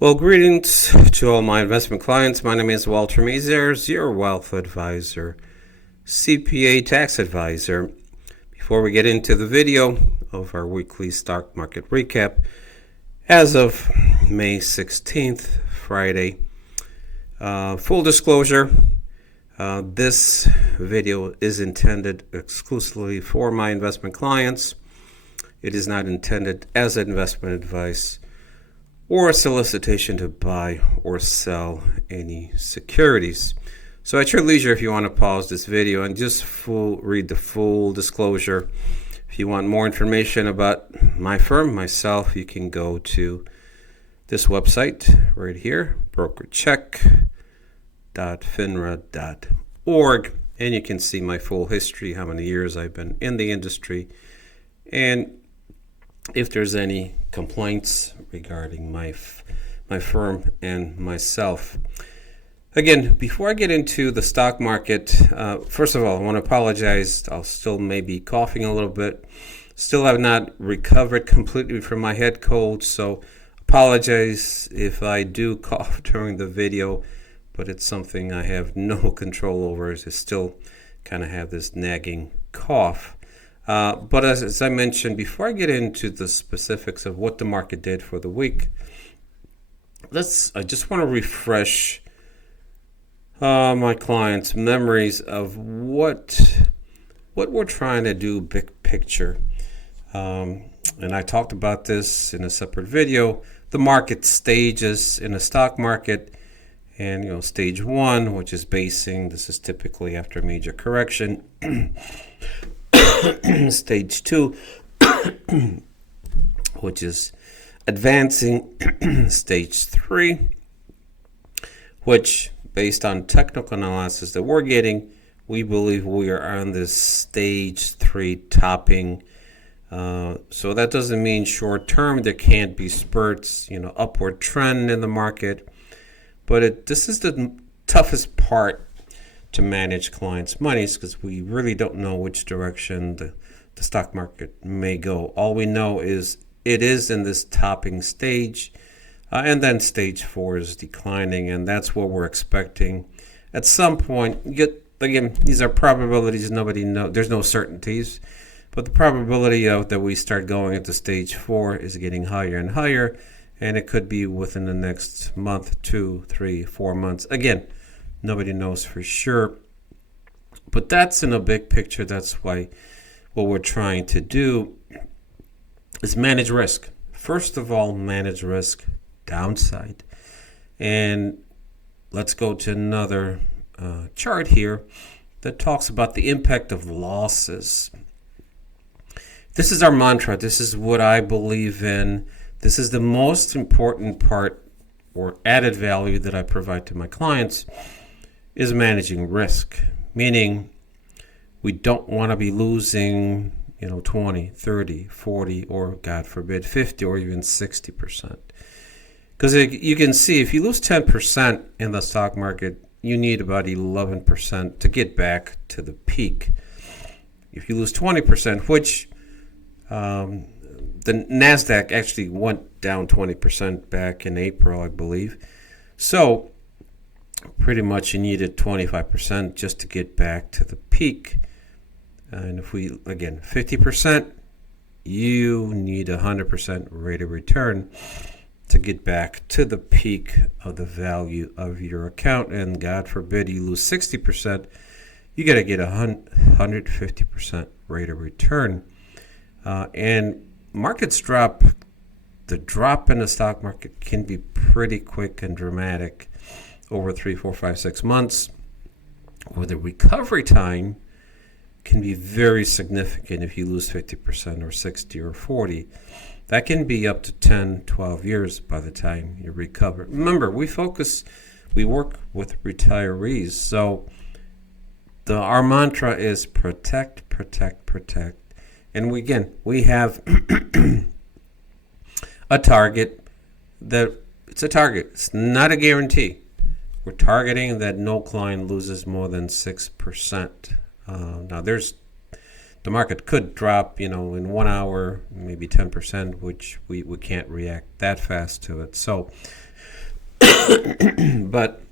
Well, greetings to all my investment clients. My name is Walter Mazers, your wealth advisor, CPA tax advisor. Before we get into the video of our weekly stock market recap, as of May 16th, Friday, full disclosure, this video is intended exclusively for my investment clients. It is not intended as investment advice or a solicitation to buy or sell any securities. So at your leisure, if you want to pause this video and just read the full disclosure. If you want more information about my firm, myself, you can go to this website right here, brokercheck.finra.org, and you can see my full history, how many years I've been in the industry, and if there's any complaints regarding my firm and myself. Again, before I get into the stock market, first of all, I want to apologize. I'll still maybe coughing a little bit. Still have not recovered completely from my head cold, so apologize if I do cough during the video, but it's something I have no control over. I still kind of have this nagging cough. But as I mentioned, before I get into the specifics of what the market did for the week, I just want to refresh my clients' memories of what we're trying to do big picture. And I talked about this in a separate video. The market stages in a stock market, and stage one, which is basing. This is typically after a major correction. Stage two, which is advancing. Stage three, which based on technical analysis that we're getting, we believe we are on this stage three topping. So that doesn't mean short term there can't be spurts, upward trend in the market, but this is the toughest part to manage clients' monies, because we really don't know which direction the stock market may go. All we know is it is in this topping stage, and then stage four is declining, and that's what we're expecting. At some point, again, these are probabilities. Nobody knows. There's no certainties, but the probability of that we start going into stage four is getting higher and higher, and it could be within the next month, 2, 3, 4 months. Again, nobody knows for sure, but that's in a big picture. That's why what we're trying to do is manage risk. First of all, manage risk downside. And let's go to another chart here that talks about the impact of losses. This is our mantra. This is what I believe in. This is the most important part or added value that I provide to my clients, is managing risk, meaning we don't want to be losing 20, 30, 40, or God forbid 50 or even 60%. Because you can see if you lose 10% in the stock market, you need about 11% to get back to the peak. If you lose 20%, which the NASDAQ actually went down 20% back in April, I believe. So pretty much you needed 25% just to get back to the peak. And if we, again, 50%, you need 100% rate of return to get back to the peak of the value of your account. And God forbid you lose 60%, you got to get 150% rate of return. And markets drop. The drop in the stock market can be pretty quick and dramatic over 3, 4, 5, 6 months, or the recovery time can be very significant if you lose 50% or 60 or 40. That can be up to 10, 12 years by the time you recover. Remember, we work with retirees, so our mantra is protect, protect, protect. And we have a target it's a target. It's not a guarantee. We're targeting that no client loses more than 6%. Now, the market could drop, in 1 hour, maybe 10%, which we can't react that fast to it. So But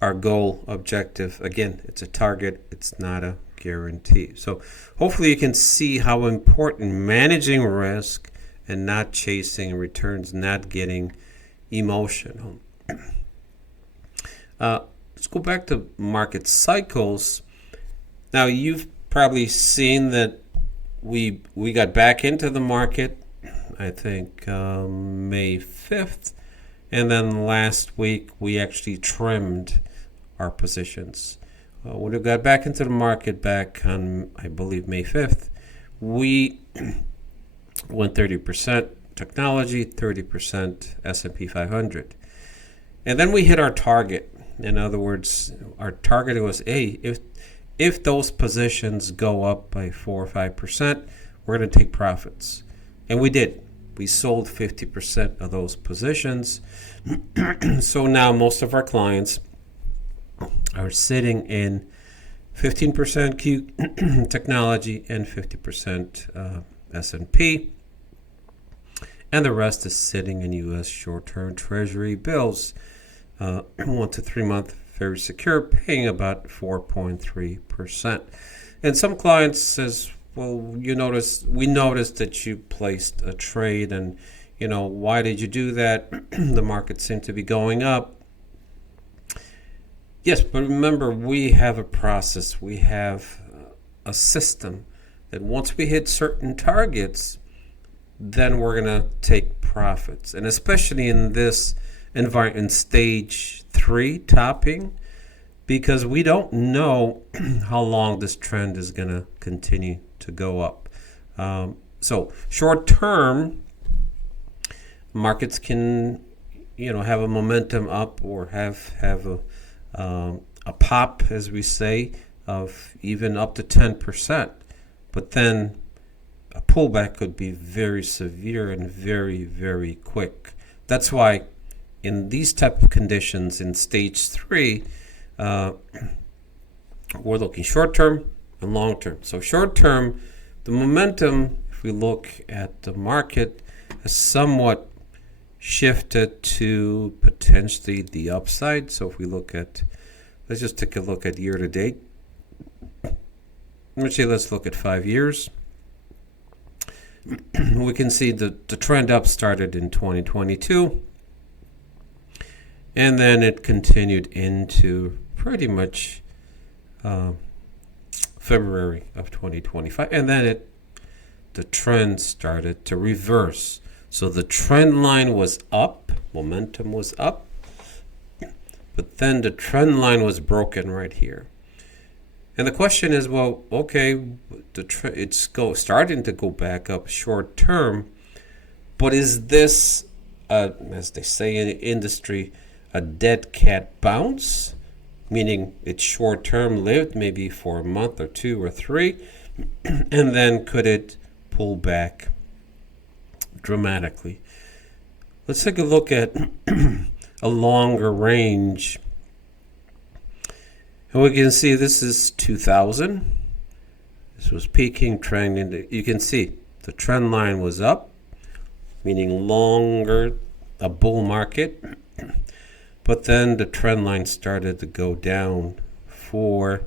our goal objective, again, it's a target, it's not a guarantee. So hopefully you can see how important managing risk and not chasing returns, not getting emotional. Let's go back to market cycles. Now you've probably seen that we got back into the market, I think May 5th, and then last week we actually trimmed our positions. When we got back into the market back on, I believe, May 5th, we went 30% technology, 30% S&P 500. And then we hit our target. In other words, our target was, hey, if those positions go up by 4 or 5%, we're going to take profits. And we did. We sold 50% of those positions. So now most of our clients are sitting in 15% Q technology and 50% S&P. And the rest is sitting in U.S. short-term Treasury bills, 1 to 3 month, very secure, paying about 4.3%. And some clients says, well, we noticed that you placed a trade, and why did you do that? The market seemed to be going up. Yes, but remember, we have a process, we have a system that once we hit certain targets, then we're going to take profits. And especially in this environment, in stage 3 topping, because we don't know how long this trend is going to continue to go up. So short term, markets can have a momentum up or have a pop, as we say, of even up to 10%. But then a pullback could be very severe and very, very quick. That's why in these type of conditions in stage 3, we're looking short term and long term. So short term, the momentum, if we look at the market, has somewhat shifted to potentially the upside. So if we look at, let's just take a look at year to date. Let's look at 5 years. We can see the trend up started in 2022, and then it continued into pretty much February of 2025, and then the trend started to reverse. So the trend line was up, momentum was up, but then the trend line was broken right here. And the question is, well, okay, it's starting to go back up short term, but is this, as they say in the industry, a dead cat bounce? Meaning it's short term lived, maybe for a month or 2 or 3, and then could it pull back dramatically? Let's take a look at a longer range. And we can see this is 2000. This was peaking, trending. You can see the trend line was up, meaning longer, a bull market. But then the trend line started to go down for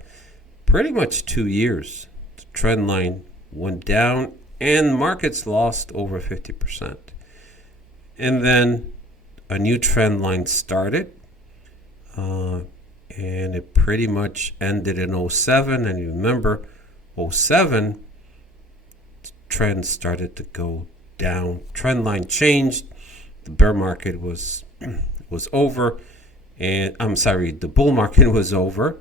pretty much 2 years. The trend line went down and markets lost over 50%. And then a new trend line started. And it pretty much ended in 07. And you remember, 07, trend started to go down. Trend line changed. The bear market was over. And I'm sorry, the bull market was over.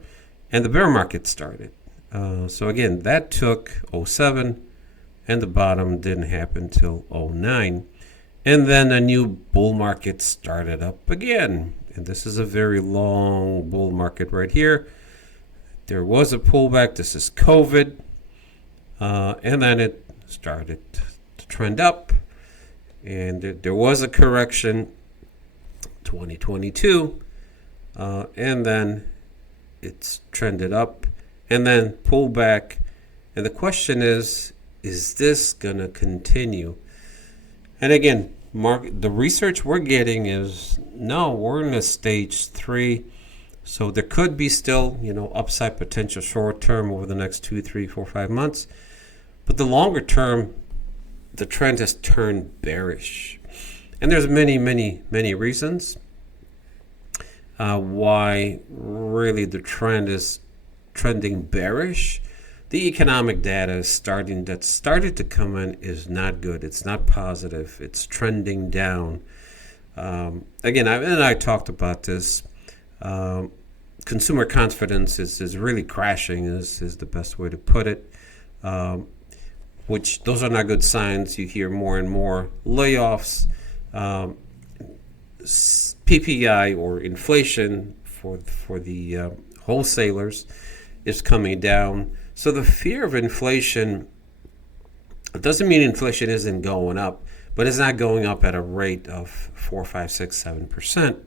And the bear market started. So again, that took 07. And the bottom didn't happen till 09. And then a new bull market started up again. And this is a very long bull market right here. There was a pullback. This is COVID. And then it started to trend up. And there was a correction, 2022. And then it's trended up and then pulled back. And the question is this going to continue? And again, the research we're getting is no, we're in a stage 3. So there could be still, upside potential short term over the next 2, 3, 4, 5 months. But the longer term, the trend has turned bearish. And there's many, many, many reasons why really the trend is trending bearish. The economic data that started to come in is not good. It's not positive. It's trending down. Again, I talked about this. Consumer confidence is really crashing is the best way to put it. Which those are not good signs. You hear more and more layoffs. PPI or inflation for the wholesalers is coming down. So the fear of inflation, it doesn't mean inflation isn't going up, but it's not going up at a rate of 4, 5, 6, 7%.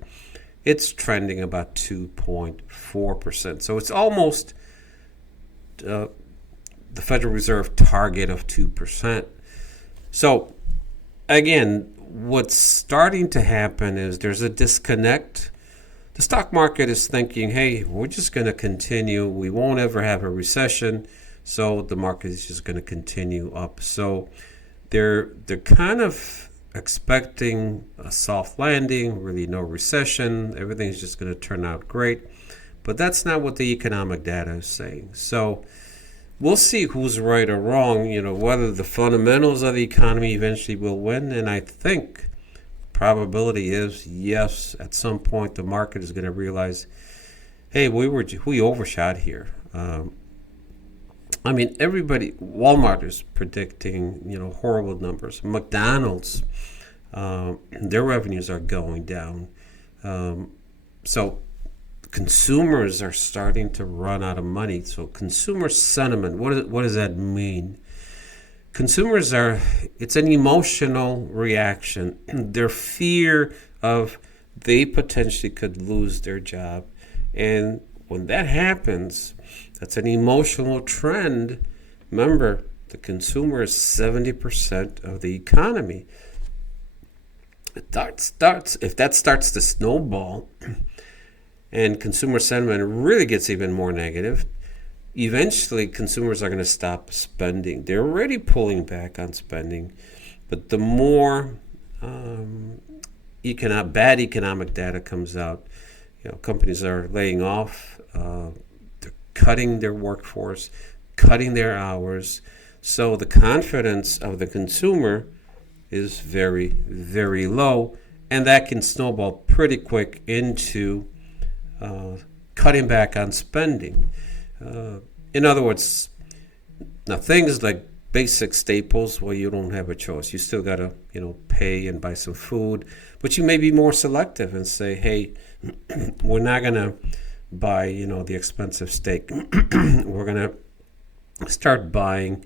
It's trending about 2.4%. So it's almost the Federal Reserve target of 2%. So again, what's starting to happen is there's a disconnect. The stock market is thinking, hey, we're just going to continue. We won't ever have a recession. So the market is just going to continue up. So they're kind of expecting a soft landing, really no recession. Everything's just going to turn out great. But that's not what the economic data is saying. So we'll see who's right or wrong, whether the fundamentals of the economy eventually will win. And I think probability is yes, at some point the market is going to realize, hey, we overshot here. Everybody, Walmart is predicting, horrible numbers. McDonald's, their revenues are going down. So consumers are starting to run out of money. So consumer sentiment, what does that mean? Consumers it's an emotional reaction. Their fear of they potentially could lose their job. And when that happens, that's an emotional trend. Remember, the consumer is 70% of the economy. If that starts to snowball and consumer sentiment really gets even more negative, eventually consumers are going to stop spending. They're already pulling back on spending, but the more bad economic data comes out, companies are laying off, they're cutting their workforce, cutting their hours. So the confidence of the consumer is very, very low, and that can snowball pretty quick into cutting back on spending. In other words, now things like basic staples, well, you don't have a choice. You still got to, pay and buy some food, but you may be more selective and say, hey, we're not going to buy, the expensive steak. We're going to start buying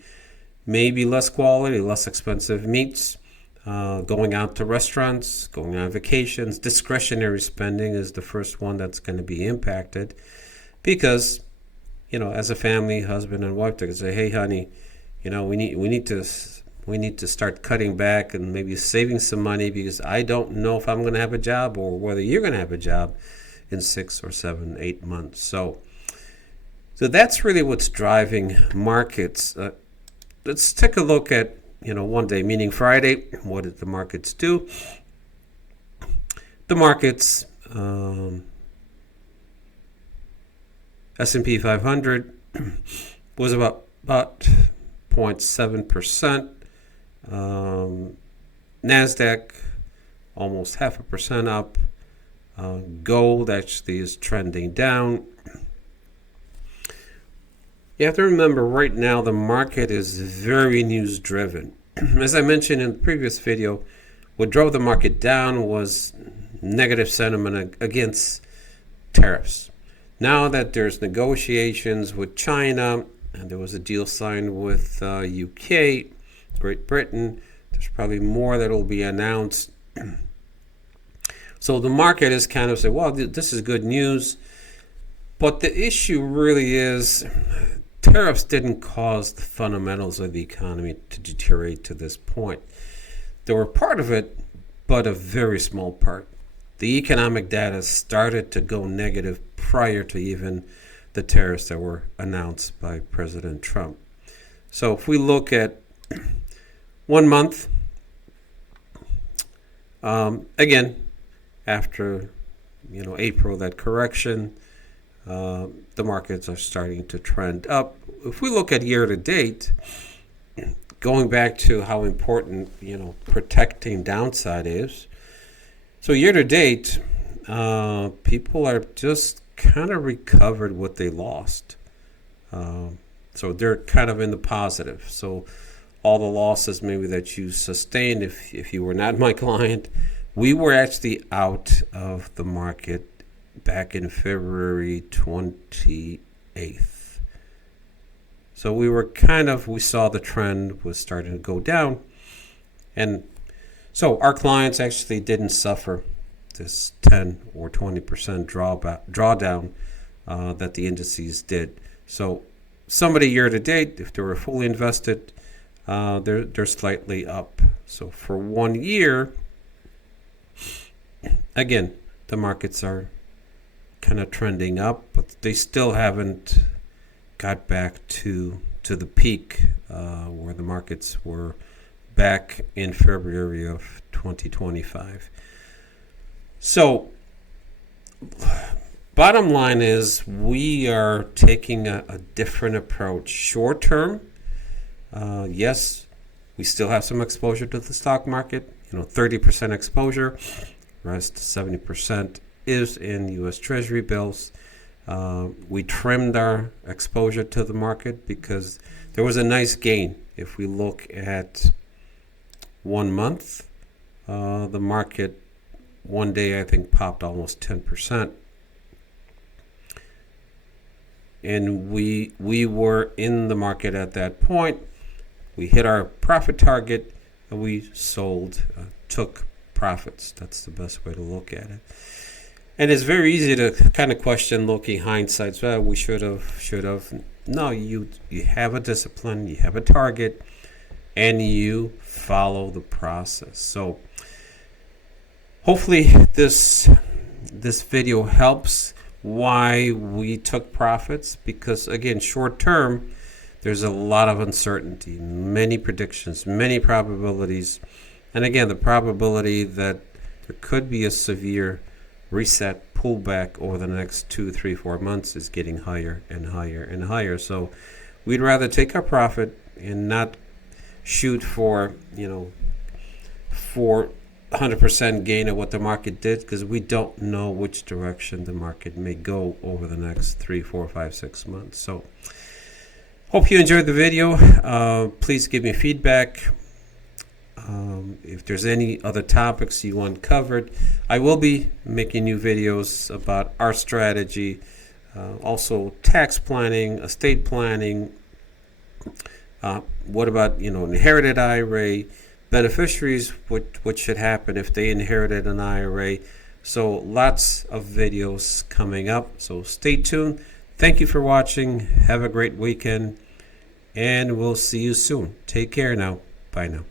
maybe less quality, less expensive meats, going out to restaurants, going on vacations. Discretionary spending is the first one that's going to be impacted because, as a family, husband and wife, they can say, hey, honey, we need to start cutting back and maybe saving some money because I don't know if I'm going to have a job or whether you're going to have a job in 6 or 7, 8 months. So that's really what's driving markets. Let's take a look at, one day, meaning Friday. What did the markets do? The markets, S&P 500 was about 0.7%. NASDAQ almost 0.5% up. Gold actually is trending down. You have to remember right now the market is very news driven. As I mentioned in the previous video, what drove the market down was negative sentiment against tariffs. Now that there's negotiations with China and there was a deal signed with UK, Great Britain, there's probably more that will be announced. So the market is kind of saying, well, this is good news. But the issue really is tariffs didn't cause the fundamentals of the economy to deteriorate to this point. They were part of it, but a very small part. The economic data started to go negative prior to even the tariffs that were announced by President Trump. So if we look at 1 month, again, after April, that correction, the markets are starting to trend up. If we look at year to date, going back to how important protecting downside is. So year to date, people are just kind of recovered what they lost. So they're kind of in the positive. So all the losses maybe that you sustained, if you were not my client, we were actually out of the market back in February 28th. So we saw the trend was starting to go down. And so our clients actually didn't suffer this 10 or 20% drawdown that the indices did. So somebody year to date, if they were fully invested, they're slightly up. So for 1 year, again, the markets are kind of trending up, but they still haven't got back to the peak where the markets were back in February of 2025. So bottom line is we are taking a different approach. Short term, yes, we still have some exposure to the stock market, 30% exposure, rest 70% is in U.S. Treasury bills. We trimmed our exposure to the market because there was a nice gain. If we look at 1 month, the market one day I think popped almost 10%. And we were in the market at that point. We hit our profit target and we sold, took profits. That's the best way to look at it. And it's very easy to kind of question looking hindsight. So we should have. No, you have a discipline, you have a target, and you follow the process. So hopefully this video helps why we took profits, because again, short term, there's a lot of uncertainty, many predictions, many probabilities. And again, the probability that there could be a severe reset pullback over the next 2, 3, 4 months is getting higher and higher and higher. So we'd rather take our profit and not shoot for 100% gain of what the market did, because we don't know which direction the market may go over the next 3, 4, 5, 6 months. So hope you enjoyed the video. Please give me feedback. If there's any other topics you want covered, I will be making new videos about our strategy, also tax planning, estate planning. What about inherited IRA, beneficiaries? What should happen if they inherited an IRA? So lots of videos coming up. So stay tuned. Thank you for watching. Have a great weekend, and we'll see you soon. Take care now. Bye now.